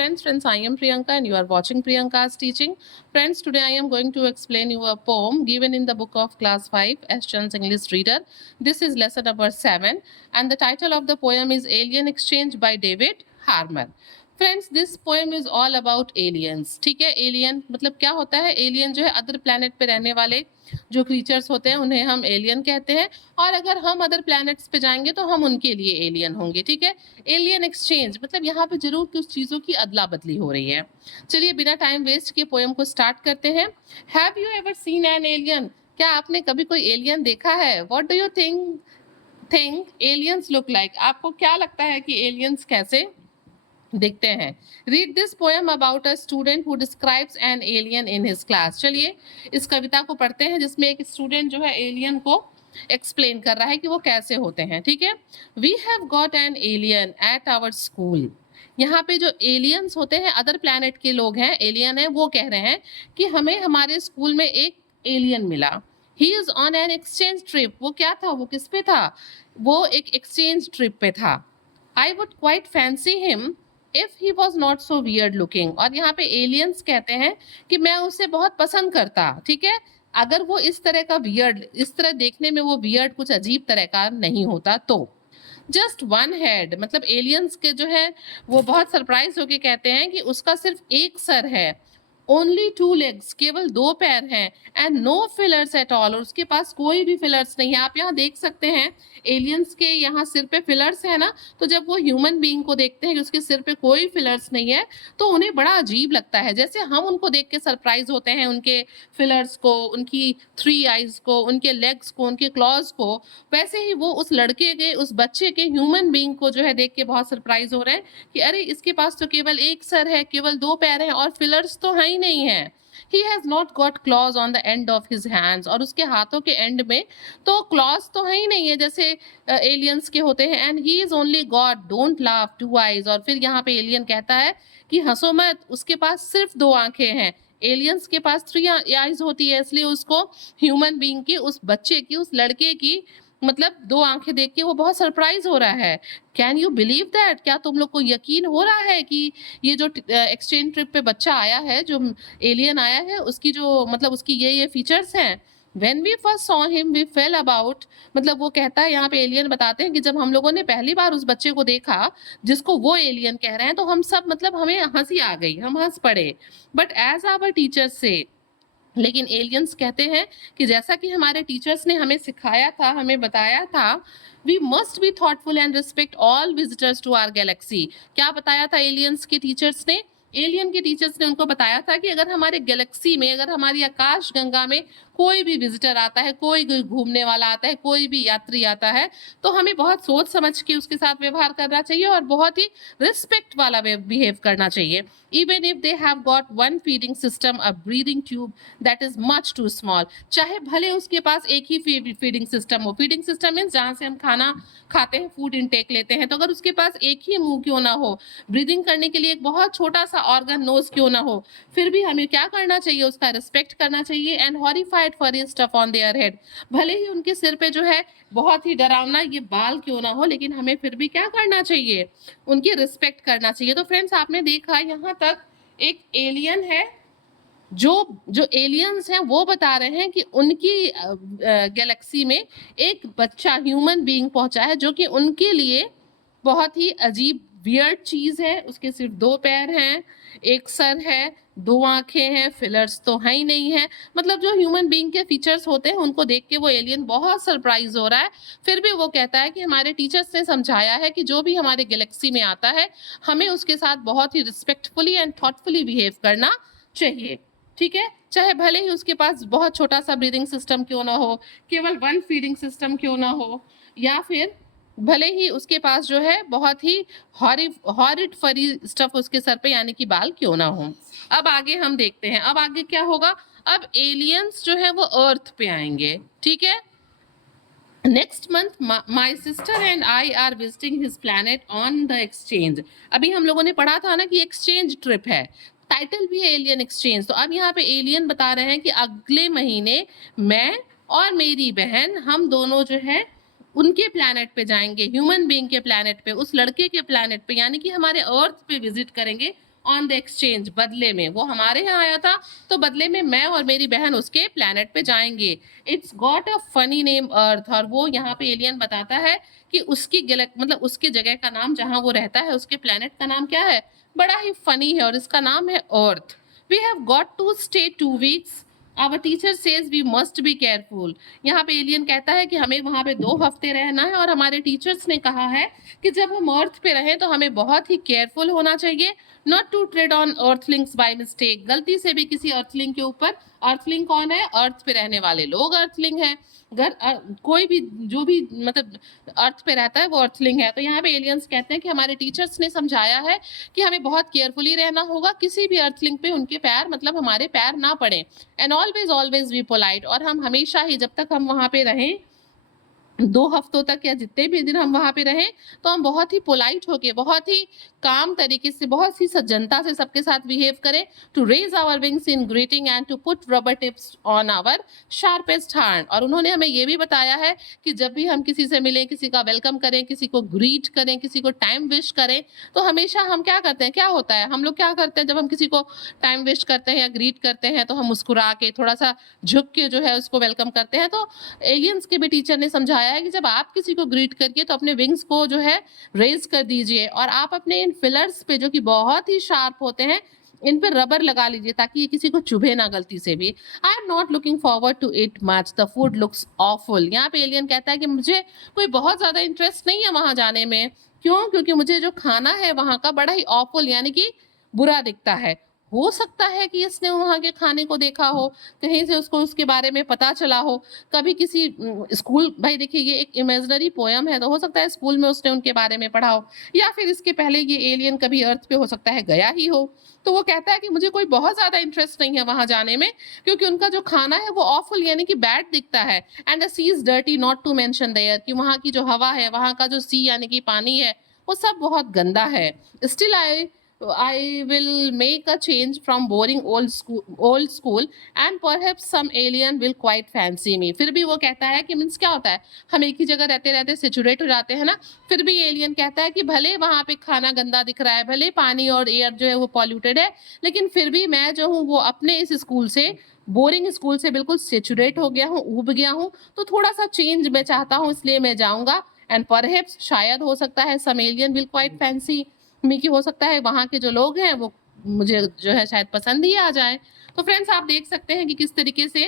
Friends, I am Priyanka and you are watching Priyanka's teaching. Friends, today I am going to explain you a poem given in the book of class 5 as Chan's English Reader. This is lesson number 7 and the title of the poem is Alien Exchange by David Harmer. Friends this poem is all about aliens. ठीक है, alien मतलब क्या होता है? Alien जो है other planet पे रहने वाले जो क्रीचर्स होते हैं उन्हें हम एलियन कहते हैं, और अगर हम अदर प्लैनेट्स पे जाएंगे तो हम उनके लिए एलियन होंगे. ठीक है, एलियन एक्सचेंज मतलब यहाँ पे जरूर कुछ चीज़ों की अदला बदली हो रही है. चलिए बिना टाइम वेस्ट किए पोएम को स्टार्ट करते हैं. Have you ever seen an alien? क्या आपने कभी कोई एलियन देखा है? What do you think aliens look like? आपको क्या लगता है कि एलियंस कैसे देखते हैं? Read this poem about a student who describes an alien in his class. चलिए इस कविता को पढ़ते हैं जिसमें एक स्टूडेंट जो है एलियन को एक्सप्लेन कर रहा है कि वो कैसे होते हैं. ठीक है, we have got an alien at our school. यहाँ पे जो एलियंस होते हैं अदर प्लैनेट के लोग हैं, एलियन है, वो कह रहे हैं कि हमें हमारे स्कूल में एक एलियन मिला. He is on an exchange trip. वो क्या था? वो किस पे था? वो एक एक्सचेंज ट्रिप पे था. I would quite fancy him if he was not so weird looking. और यहाँ पे एलियंस कहते हैं कि मैं उसे बहुत पसंद करता. ठीक है, अगर वो इस तरह का वियर्ड, इस तरह देखने में वो वियर्ड कुछ अजीब तरह का नहीं होता तो. जस्ट वन हेड मतलब एलियंस के जो है वो बहुत सरप्राइज होके कहते हैं कि उसका सिर्फ एक सर है. ओनली 2 लेग्स, केवल 2 पैर हैं. And no fillers at all, और उसके पास कोई भी फिलर्स नहीं है. आप यहाँ देख सकते हैं एलियंस के यहाँ सिर पे फिलर्स है ना, तो जब वो ह्यूमन बीइंग को देखते हैं कि उसके सिर पे कोई फिलर्स नहीं है तो उन्हें बड़ा अजीब लगता है. जैसे हम उनको देख के सरप्राइज होते हैं उनके फिलर्स को, उनकी 3 आईज को, उनके लेग्स को, उनके क्लॉज को, वैसे ही वो उस लड़के के, उस बच्चे के, ह्यूमन बीइंग को जो है देख के बहुत सरप्राइज हो रहे हैं कि अरे इसके पास तो केवल एक सर है, केवल 2 पैर हैं और फिलर्स तो है ही नहीं है. He has not got claws on the end of his hands, और उसके हाथों के एंड में तो क्लॉज तो है ही नहीं है जैसे एलियंस के होते हैं. And he is only God don't laugh 2 eyes. और फिर यहाँ पे एलियन कहता है कि हंसो मत, उसके पास सिर्फ 2 आंखें हैं. एलियंस के पास 3 आईज होती है, इसलिए उसको ह्यूमन बीइंग की, उस बच्चे की, उस लड़के की मतलब 2 आंखें देख के वो बहुत सरप्राइज हो रहा है. Can you believe that? क्या तुम लोग को यकीन हो रहा है कि ये जो एक्सचेंज ट्रिप पे बच्चा आया है, जो एलियन आया है, उसकी जो मतलब उसकी ये फीचर्स हैं. When we first saw him, we fell about, मतलब वो कहता है, यहाँ पे एलियन बताते हैं कि जब हम लोगों ने पहली बार उस बच्चे को देखा जिसको वो एलियन कह रहे हैं तो हम सब मतलब हमें हंसी आ गई, हम हंस पड़े. बट एज आवर टीचर्स से, लेकिन एलियंस कहते हैं कि जैसा कि हमारे टीचर्स ने हमें सिखाया था, हमें बताया था, we must be thoughtful and respect all visitors to our galaxy. क्या बताया था एलियंस के टीचर्स ने? एलियन के टीचर्स ने उनको बताया था कि अगर हमारे गैलेक्सी में, अगर हमारी आकाश गंगा में कोई भी विजिटर आता है, कोई भी घूमने वाला आता है, कोई भी यात्री आता है, तो हमें बहुत सोच समझ के उसके साथ व्यवहार करना चाहिए और बहुत ही रिस्पेक्ट वाला बिहेव करना चाहिए. Even if they have got one feeding system, a breathing tube that is much too small. चाहे भले उसके पास एक ही फीडिंग सिस्टम हो. फीडिंग सिस्टम मीन्स जहाँ से हम खाना खाते हैं, फूड इनटेक लेते हैं, तो अगर उसके पास एक ही मुंह क्यों ना हो, ब्रीदिंग करने के लिए एक बहुत छोटा सा ऑर्गन नोज क्यों ना हो, फिर भी हमें क्या करना चाहिए? उसका रिस्पेक्ट करना चाहिए. एंड हॉरिफाइड फरी स्टफ ऑन देयर हेड, भले ही उनके सिर पे जो है बहुत ही डरावना ये बाल क्यों ना हो, लेकिन हमें फिर भी क्या करना चाहिए? उनकी रिस्पेक्ट करना चाहिए. तो फ्रेंड्स आपने देखा यहाँ तक एक एलियन है, जो एलियंस हैं वो बता रहे हैं कि उनकी गैलेक्सी में एक बच्चा ह्यूमन बीइंग पहुंचा है जो कि उनके लिए बहुत ही अजीब वियर्ड चीज है. उसके सिर्फ 2 पैर हैं, एक सर है, 2 आंखें हैं, फिलर्स तो है ही नहीं है. मतलब जो ह्यूमन बीइंग के फीचर्स होते हैं उनको देख के वो एलियन बहुत सरप्राइज हो रहा है. फिर भी वो कहता है कि हमारे टीचर्स ने समझाया है कि जो भी हमारे गैलेक्सी में आता है हमें उसके साथ बहुत ही रिस्पेक्टफुली एंड थॉटफुली बिहेव करना चाहिए. ठीक है, चाहे भले ही उसके पास बहुत छोटा सा ब्रीदिंग सिस्टम क्यों ना हो, केवल 1 फीडिंग सिस्टम क्यों ना हो, या फिर भले ही उसके पास जो है बहुत ही हॉरिड फरी स्टफ उसके सर पे यानी कि बाल क्यों ना हो. अब आगे हम देखते हैं, अब आगे क्या होगा. अब एलियंस जो है वो अर्थ पे आएंगे. ठीक है, next month my sister and I R visiting his planet on the exchange. अभी हम लोगों ने पढ़ा था ना कि एक्सचेंज ट्रिप है, टाइटल भी है एलियन एक्सचेंज. तो अब यहाँ पे एलियन बता रहे हैं कि अगले महीने मैं और मेरी बहन, हम दोनों जो है उनके प्लैनेट पे जाएंगे, ह्यूमन बीइंग के प्लैनेट पे, उस लड़के के प्लैनेट पे, यानी कि हमारे अर्थ पे विजिट करेंगे. ऑन द एक्सचेंज, बदले में वो हमारे यहाँ आया था तो बदले में मैं और मेरी बहन उसके प्लेनेट पे जाएंगे। It's got a funny name earth, और वो यहाँ पे एलियन बताता है कि उसकी मतलब उसकी जगह का नाम जहाँ वो रहता है उसके प्लेनेट का नाम क्या है, बड़ा ही फनी है और इसका नाम है earth. We have got to stay 2 weeks, our teacher says we must be careful. यहाँ पे एलियन कहता है कि हमें वहां पे 2 हफ्ते रहना है और हमारे टीचर्स ने कहा है कि जब हम अर्थ पे रहें तो हमें बहुत ही केयरफुल होना चाहिए, not to tread on earthlings by mistake, गलती से भी किसी अर्थलिंग के ऊपर, अर्थलिंग कौन है, अर्थ पे रहने वाले लोग अर्थलिंग है, घर कोई भी जो भी मतलब अर्थ पे रहता है वो अर्थलिंग है। तो यहाँ पे एलियंस कहते हैं कि हमारे टीचर्स ने समझाया है कि हमें बहुत केयरफुली रहना होगा, किसी भी अर्थलिंग पे उनके पैर मतलब हमारे पैर ना पड़े, and always always be polite, और हम हमेशा ही जब तक हम वहां पे रहें 2 हफ्तों तक या जितने भी दिन हम वहां पे रहें तो हम बहुत ही पोलाइट होके, बहुत ही काम तरीके से, बहुत ही सज्जनता से सबके साथ बिहेव करें, to raise our wings in greeting and to put rubber tips on our sharpest hand. और उन्होंने हमें ये भी बताया है कि जब भी हम किसी से मिलें, किसी का वेलकम करें, किसी को ग्रीट करें, किसी को टाइम विश करें, तो हमेशा हम क्या करते हैं, क्या होता है, हम लोग क्या करते हैं जब हम किसी को टाइम विश करते हैं या ग्रीट करते हैं तो हम मुस्कुरा के थोड़ा सा झुक के जो है उसको वेलकम करते हैं। तो एलियंस के भी टीचर ने समझाया है कि जब आप किसी को ग्रीट करिए तो अपने विंग्स को जो है रेज कर दीजिए और आप अपने इन फिलर्स पे जो कि बहुत ही शार्प होते हैं इन पे रबर लगा लीजिए ताकि ये किसी को चुभे ना गलती से भी। I am not looking forward to it much, the food looks awful. यहाँ पे एलियन कहता है कि मुझे कोई बहुत ज्यादा इंटरेस्ट नहीं है वहां जाने में। क्यों? क्योंकि मुझे जो खाना है वहां का बड़ा ही ऑफुल यानी कि बुरा दिखता है। हो सकता है कि इसने वहां के खाने को देखा हो, कहीं से उसको उसके बारे में पता चला हो, कभी किसी स्कूल, भाई देखिए ये एक इमेजिनरी पोयम है तो हो सकता है स्कूल में उसने उनके बारे में पढ़ा हो, या फिर इसके पहले ये एलियन कभी अर्थ पे हो सकता है गया ही हो। तो वो कहता है कि मुझे कोई बहुत ज्यादा इंटरेस्ट नहीं है वहां जाने में क्योंकि उनका जो खाना है वो ऑफुल यानी कि बैड दिखता है, and the sea is dirty not to mention there, कि वहां की जो हवा है, वहां का जो सी यानी कि पानी है वो सब बहुत गंदा है। Still I will make a change from boring old school and perhaps some alien will quite fancy me। फिर भी वो कहता है कि मीन्स क्या होता है, हम एक ही जगह रहते रहते सेचुरेट हो जाते हैं ना, फिर भी एलियन कहता है कि भले वहां पे खाना गंदा दिख रहा है, भले पानी और एयर जो है वो पॉल्यूटेड है, लेकिन फिर भी मैं जो हूँ वो अपने इस स्कूल से, बोरिंग स्कूल से बिल्कुल सेचुरेट हो गया हूँ, उब गया हूँ, तो थोड़ा सा चेंज मैं चाहता हूँ इसलिए मैं जाऊंगा। एंड परहैप्स शायद हो सकता है सम एलियन विल क्वाइट फैंसी मी, की हो सकता है वहाँ के जो लोग हैं वो मुझे जो है शायद पसंद ही आ जाए। तो फ्रेंड्स आप देख सकते हैं कि किस तरीके से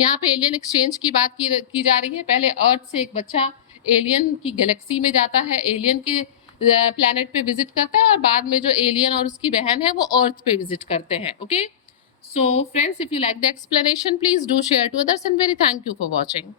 यहाँ पे एलियन एक्सचेंज की बात की जा रही है। पहले अर्थ से एक बच्चा एलियन की गैलेक्सी में जाता है, एलियन के प्लेनेट पे विजिट करता है, और बाद में जो एलियन और उसकी बहन है वो अर्थ पे विजिट करते हैं। Okay, so friends if you like the explanation please do share to others and very thank you for watching.